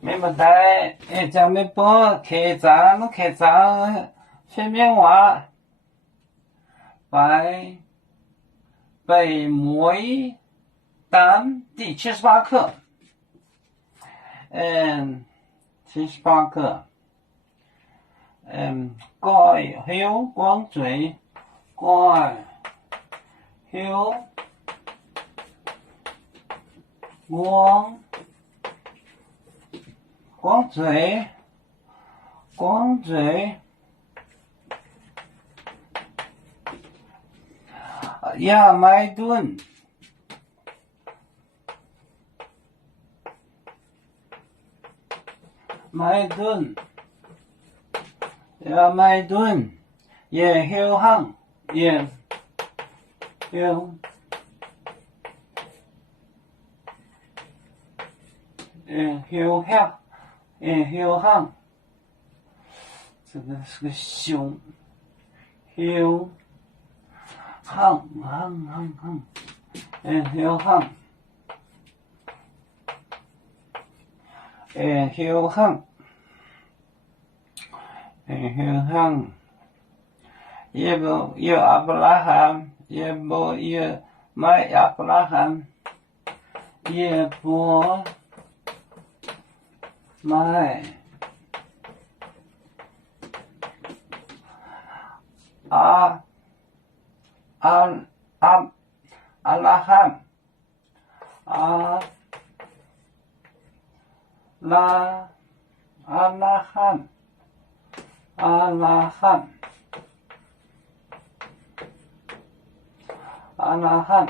没不带，讲没播开张全面话，北梅丹第78课，78课，Gueix-F光嘴，Gueix-F光嘴，亚麦顿，亚麦顿，也休行，也休行，这个是个熊，休行，休行，也不有阿布拉罕，也不有买阿布拉罕，也不买阿拉罕，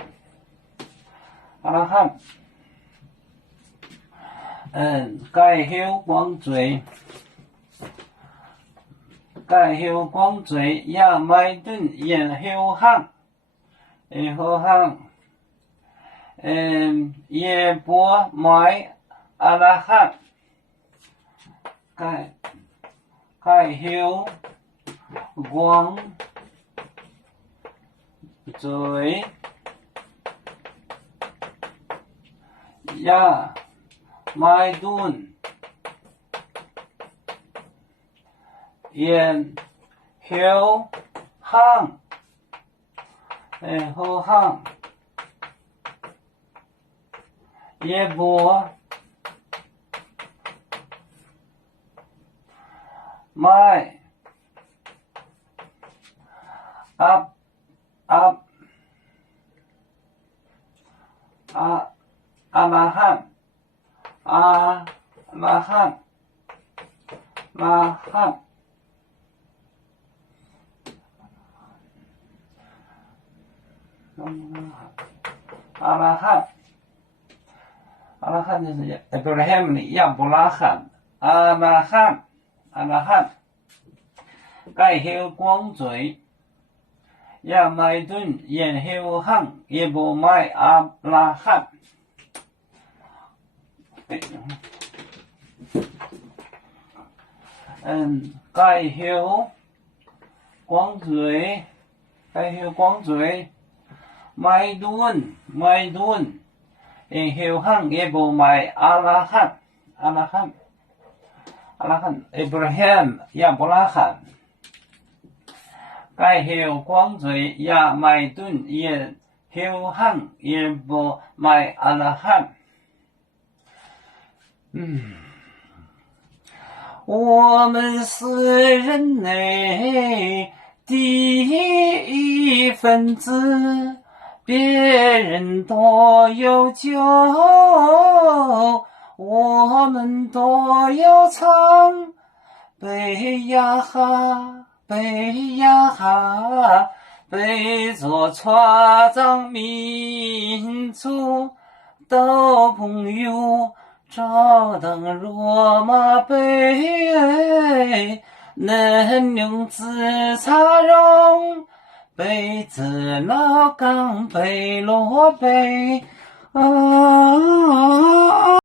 阿拉罕，Gueix-F光嘴，亚麦顿也休行，也不买阿拉罕，Gueix-F光嘴，亚麦顿也休行，也不买阿拉罕，阿拉罕就是Abraham的亚伯拉罕，阿拉罕，Gueix-F光嘴，亚麦顿也休行，也不买阿拉罕。Gueix-F光嘴，麦顿也休行，也不买阿拉罕，Abraham 亚伯拉罕，Gueix-F光嘴，亚麦顿也休行，也不买阿拉罕。我们是人类第一分子，别人都有酒，我们都要唱。北呀哈，北着船长民族的朋友。照登罗马杯，能用自茶容，杯子老港北落杯。